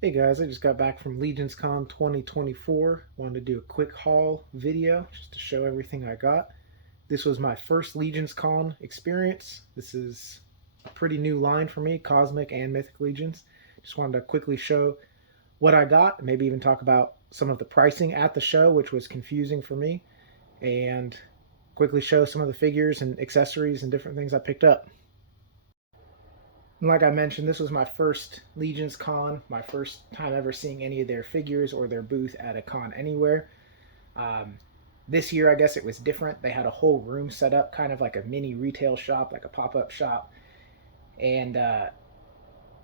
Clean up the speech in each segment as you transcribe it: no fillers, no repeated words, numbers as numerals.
Hey guys, I just got back from LegionsCon 2024. Wanted to do a quick haul video just to show everything I got. This was my first LegionsCon experience. This is a pretty new line for me, Cosmic and Mythic Legions. Just wanted to quickly show what I got, maybe even talk about some of the pricing at the show, which was confusing for me, and quickly show some of the figures and accessories and different things I picked up. And like I mentioned, this was my first Legions Con, my first time ever seeing any of their figures or their booth at a con anywhere. Um, this year, I guess it was different. They had a whole room set up, kind of like a mini retail shop, like a pop up shop. And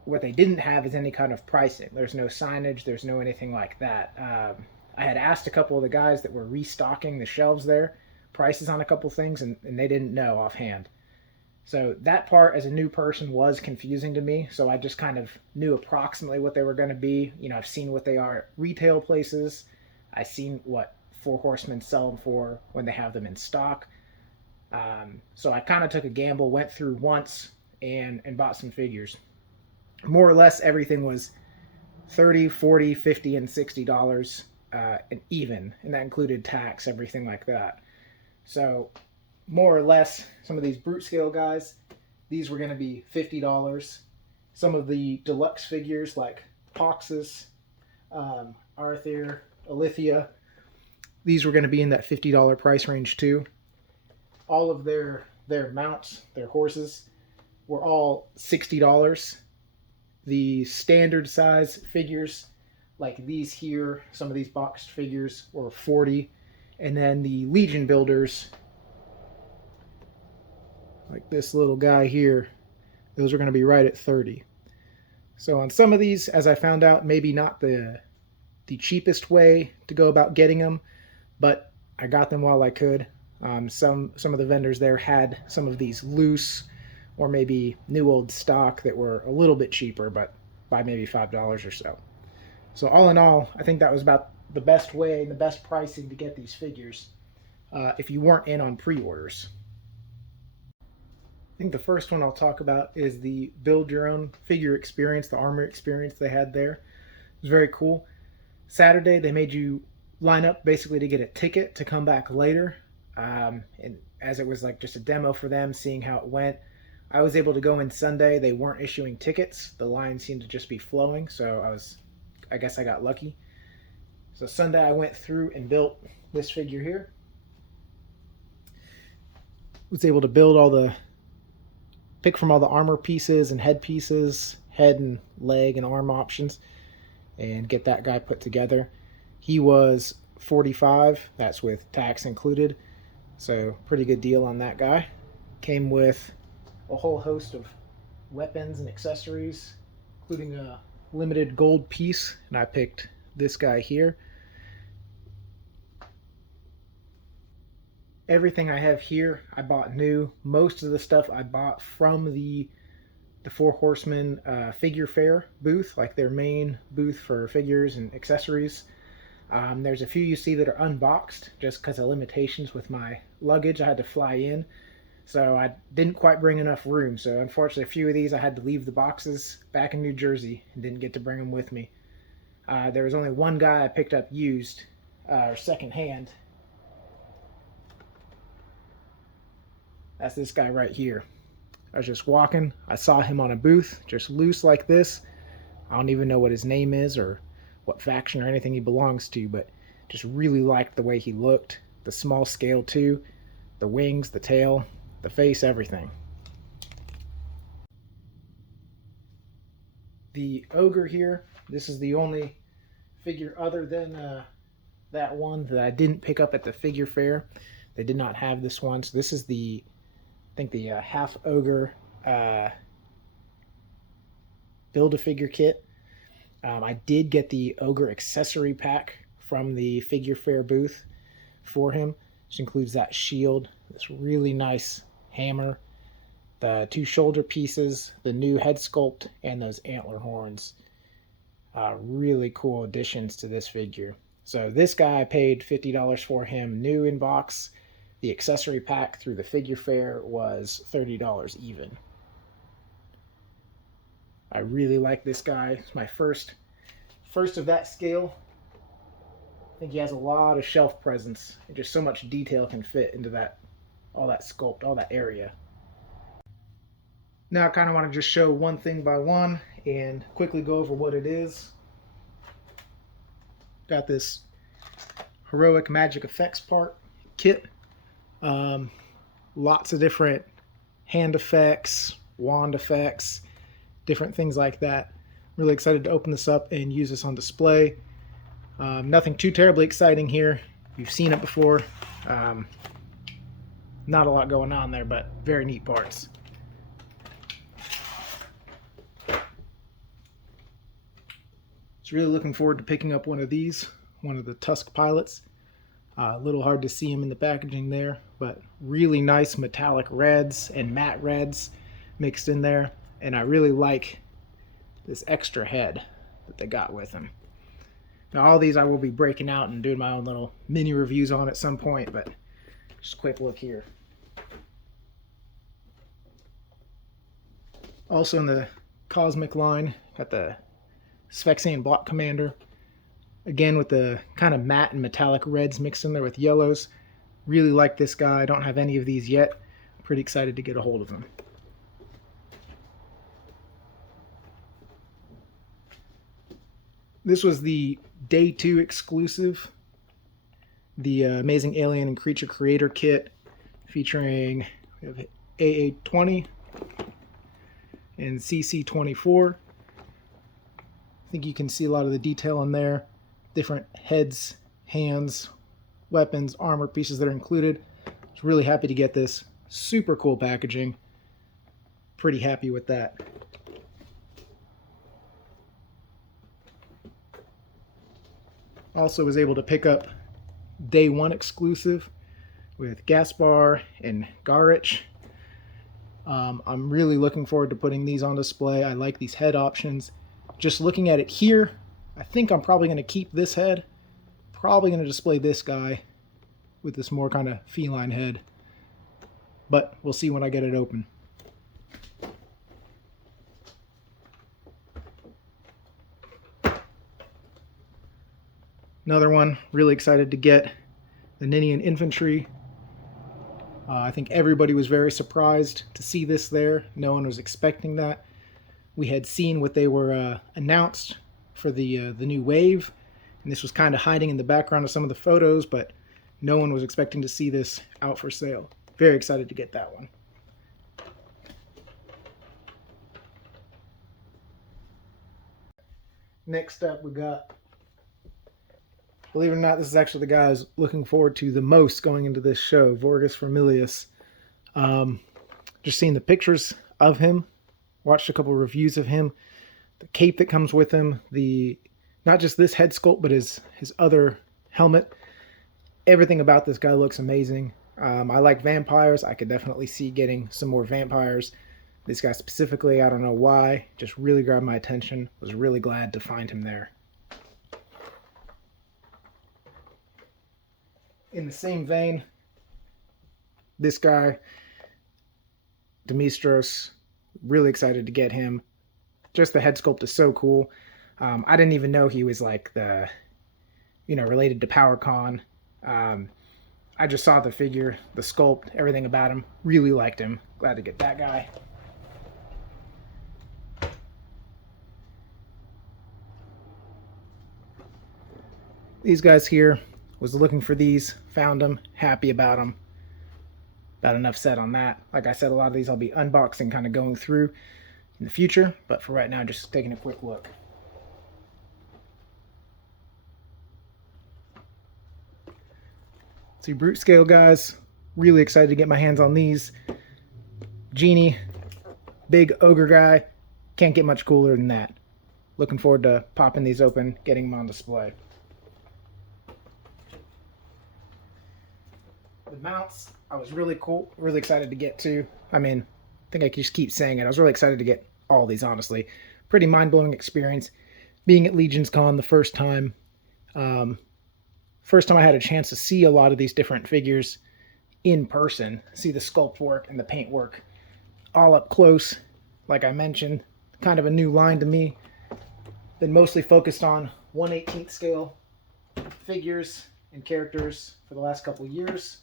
what they didn't have is any kind of pricing. There's no signage, there's no anything like that. I had asked a couple of the guys that were restocking the shelves there prices on a couple things, and they didn't know offhand. So that part as a new person was confusing to me. So I just kind of knew approximately what they were going to be. You know, I've seen what they are at retail places. I've seen what Four Horsemen sell them for when they have them in stock. So I kind of took a gamble, went through once and bought some figures. More or less everything was 30, 40, 50, and $60 and even. And that included tax, everything like that. So more or less, some of these brute scale guys, these were going to be $50. Some of the deluxe figures like Poxus, Arthur, Alithia, these were going to be in that $50 price range too. All of their mounts, their horses, were all $60. The standard size figures, like these here, some of these boxed figures were 40, and then the Legion builders, like this little guy here, those are going to be right at 30. So on some of these, as I found out, maybe not the cheapest way to go about getting them, but I got them while I could. Some of the vendors there had some of these loose or maybe new old stock that were a little bit cheaper, but by maybe $5 or so. So all in all, I think that was about the best way and the best pricing to get these figures if you weren't in on pre-orders. I think the first one I'll talk about is the build your own figure experience, the armor experience they had there. It was very cool. Saturday, they made you line up basically to get a ticket to come back later. And as it was like just a demo for them, seeing how it went, I was able to go in Sunday. They weren't issuing tickets. The line seemed to just be flowing, so I guess I got lucky. So Sunday I went through and built this figure here. Was able to pick from all the armor pieces and head pieces, head and leg and arm options, and get that guy put together. He was 45, that's with tax included, so pretty good deal on that guy. Came with a whole host of weapons and accessories, including a limited gold piece, and I picked this guy here. Everything I have here I bought new. Most of the stuff I bought from the Four Horsemen figure fair booth, like their main booth for figures and accessories. There's a few you see that are unboxed just because of limitations with my luggage. I had to fly in, so I didn't quite bring enough room. So unfortunately, a few of these I had to leave the boxes back in New Jersey and didn't get to bring them with me. There was only one guy I picked up used or second hand. That's this guy right here. I was just walking. I saw him on a booth, just loose like this. I don't even know what his name is or what faction or anything he belongs to, but just really liked the way he looked. The small scale too. The wings, the tail, the face, everything. The ogre here, this is the only figure other than that one that I didn't pick up at the figure fair. They did not have this one. So this is I think the half ogre build-a-figure kit. I did get the ogre accessory pack from the figure fair booth for him, which includes that shield, this really nice hammer, the two shoulder pieces, the new head sculpt, and those antler horns. Really cool additions to this figure. So this guy I paid $50 for him new in box. The accessory pack through the figure fair was $30 even. I really like this guy. It's my first first of that scale. I think he has a lot of shelf presence, and just so much detail can fit into that, all that sculpt, all that area. Now I kind of want to just show one thing by one and quickly go over what it is. Got this heroic magic effects part kit. Lots of different hand effects, wand effects, different things like that. Really excited to open this up and use this on display. Nothing too terribly exciting here. You've seen it before. Not a lot going on there, but very neat parts. Just really looking forward to picking up one of these, one of the Tusk pilots. A little hard to see them in the packaging there, but really nice metallic reds and matte reds mixed in there. And I really like this extra head that they got with them. Now all these I will be breaking out and doing my own little mini reviews on at some point, but just a quick look here. Also in the Cosmic line, got the Sphexian Block Commander. Again with the kind of matte and metallic reds mixed in there with yellows. Really like this guy. I don't have any of these yet. Pretty excited to get a hold of them. This was the Day 2 exclusive. The Amazing Alien and Creature Creator Kit featuring we have AA-20 and CC-24. I think you can see a lot of the detail in there. Different heads, hands, weapons, armor pieces that are included. Just really happy to get this. Super cool packaging. Pretty happy with that. Also was able to pick up Day 1 exclusive with Gaspar and Garich. I'm really looking forward to putting these on display. I like these head options. Just looking at it here, I think I'm probably going to keep this head. Probably going to display this guy with this more kind of feline head. But we'll see when I get it open. Another one, really excited to get the Ninian Infantry. I think everybody was very surprised to see this there. No one was expecting that. We had seen what they were announced for the new wave, and this was kind of hiding in the background of some of the photos, but no one was expecting to see this out for sale. Very excited to get that one. Next up we got, believe it or not, this is actually the guy I was looking forward to the most going into this show, Vorgus Vermilius. Just seeing the pictures of him, watched a couple reviews of him, the cape that comes with him, the not just this head sculpt, but his other helmet. Everything about this guy looks amazing. I like vampires. I could definitely see getting some more vampires. This guy specifically, I don't know why, just really grabbed my attention. Was really glad to find him there. In the same vein, this guy, Demistros, really excited to get him. Just the head sculpt is so cool. I didn't even know he was like the, related to PowerCon. I just saw the figure, the sculpt, everything about him. Really liked him. Glad to get that guy. These guys here, was looking for these, found them, happy about them. About enough said on that. Like I said, a lot of these I'll be unboxing, kind of going through in the future, but for right now, just taking a quick look. See, brute scale guys, really excited to get my hands on these. Genie, big ogre guy, can't get much cooler than that. Looking forward to popping these open, getting them on display. The mounts, I was really excited to get to. I mean, I think I can just keep saying it. I was really excited to get all these, honestly. Pretty mind-blowing experience. Being at LegionsCon the first time. First time I had a chance to see a lot of these different figures in person. See the sculpt work and the paint work all up close. Like I mentioned, kind of a new line to me. Been mostly focused on 1/18 scale figures and characters for the last couple years.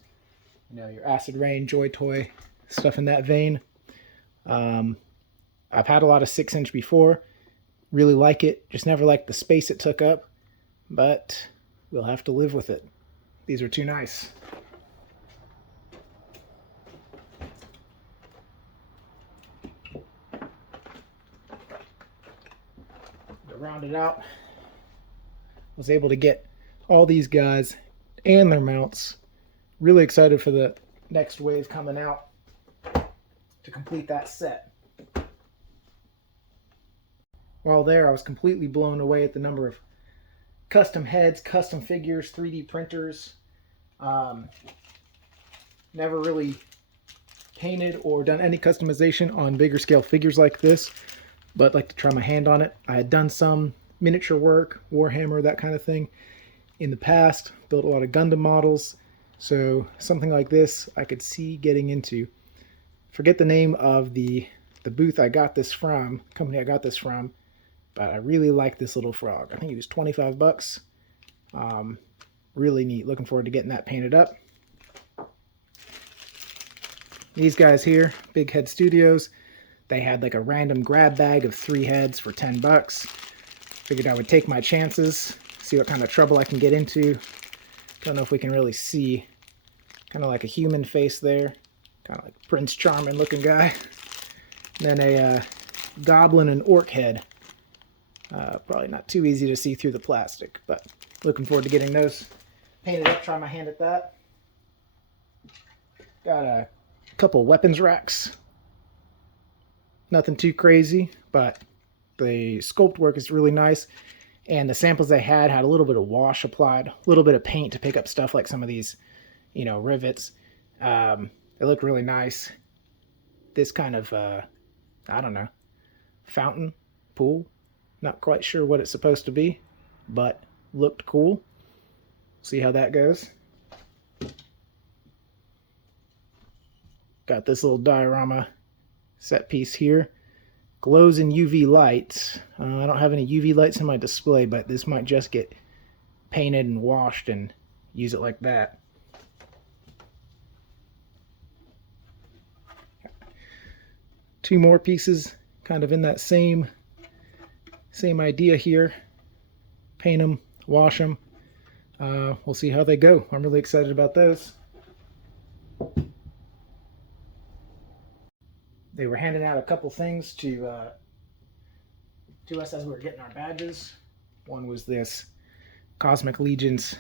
You know, your Acid Rain, Joy Toy, stuff in that vein. I've had a lot of 6-inch before. Really like it. Just never liked the space it took up. But we'll have to live with it. These are too nice. To round it out, was able to get all these guys and their mounts. Really excited for the next wave coming out to complete that set. While there, I was completely blown away at the number of custom heads, custom figures, 3D printers. Never really painted or done any customization on bigger scale figures like this, but I'd like to try my hand on it. I had done some miniature work, Warhammer, that kind of thing in the past, built a lot of Gundam models, so something like this I could see getting into. Forget the name of the booth I got this from, company I got this from, but I really like this little frog. I think it was 25 bucks. Really neat. Looking forward to getting that painted up. These guys here, Big Head Studios, they had like a random grab bag of 3 heads for 10 bucks. Figured I would take my chances, see what kind of trouble I can get into. Don't know if we can really see. Kind of like a human face there. Kind of like Prince Charming looking guy. And then a goblin and orc head. Probably not too easy to see through the plastic, but looking forward to getting those painted up, try my hand at that. Got a couple weapons racks. Nothing too crazy, but the sculpt work is really nice. And the samples they had a little bit of wash applied, a little bit of paint to pick up stuff like some of these, you know, rivets. They look really nice. This kind of, I don't know, fountain, pool. Not quite sure what it's supposed to be, but looked cool. See how that goes. Got this little diorama set piece here. Glows in UV lights. I don't have any UV lights in my display, but this might just get painted and washed and use it like that. Two more pieces kind of in that same idea here. Paint them, wash them. We'll see how they go. I'm really excited about those. They were handing out a couple things to us as we were getting our badges. One was this Cosmic Legions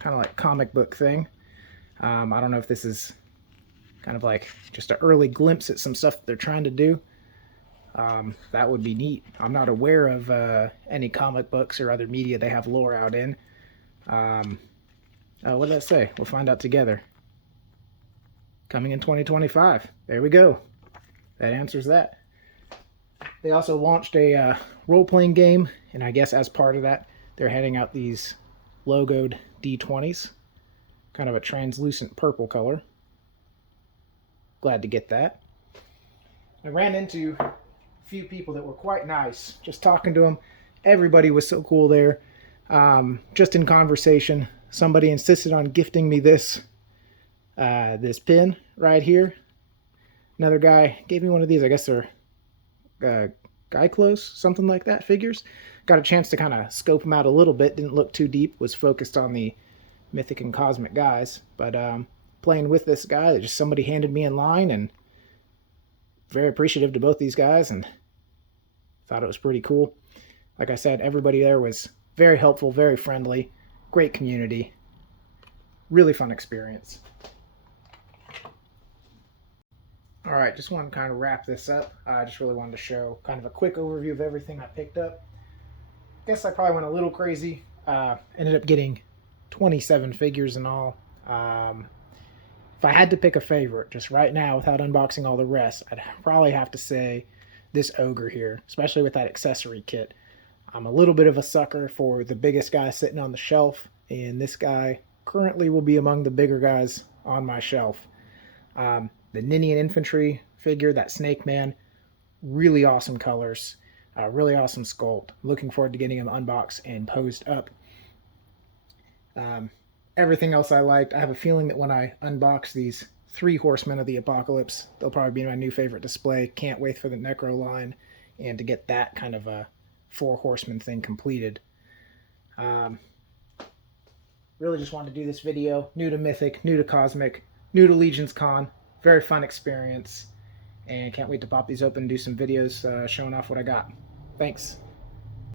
kind of like comic book thing. I don't know if this is kind of like just an early glimpse at some stuff that they're trying to do. That would be neat. I'm not aware of any comic books or other media they have lore out in. What did that say? We'll find out together. Coming in 2025. There we go. That answers that. They also launched a role-playing game, and I guess as part of that, they're handing out these logoed D20s. Kind of a translucent purple color. Glad to get that. I ran into a few people that were quite nice. Just talking to them. Everybody was so cool there. Just in conversation, somebody insisted on gifting me this pin right here. Another guy gave me one of these. I guess they're guy close, something like that, figures. Got a chance to kind of scope them out a little bit. Didn't look too deep. Was focused on the Mythic and Cosmic guys. But playing with this guy that just somebody handed me in line, and very appreciative to both these guys, and thought it was pretty cool. Like I said, everybody there was very helpful, very friendly, great community. Really fun experience. All right, just wanted to kind of wrap this up. I just really wanted to show kind of a quick overview of everything I picked up. Guess I probably went a little crazy. Ended up getting 27 figures in all. If I had to pick a favorite, just right now without unboxing all the rest, I'd probably have to say this ogre here, especially with that accessory kit. I'm a little bit of a sucker for the biggest guy sitting on the shelf, and this guy currently will be among the bigger guys on my shelf. The Ninian Infantry figure, that Snake Man, really awesome colors. Really awesome sculpt. Looking forward to getting him unboxed and posed up. Everything else I liked. I have a feeling that when I unbox these 3 Horsemen of the Apocalypse, they'll probably be my new favorite display. Can't wait for the Necro line and to get that kind of a 4 Horsemen thing completed. Really just wanted to do this video. New to Mythic, new to Cosmic, new to LegionsCon. Very fun experience. And can't wait to pop these open and do some videos showing off what I got. Thanks.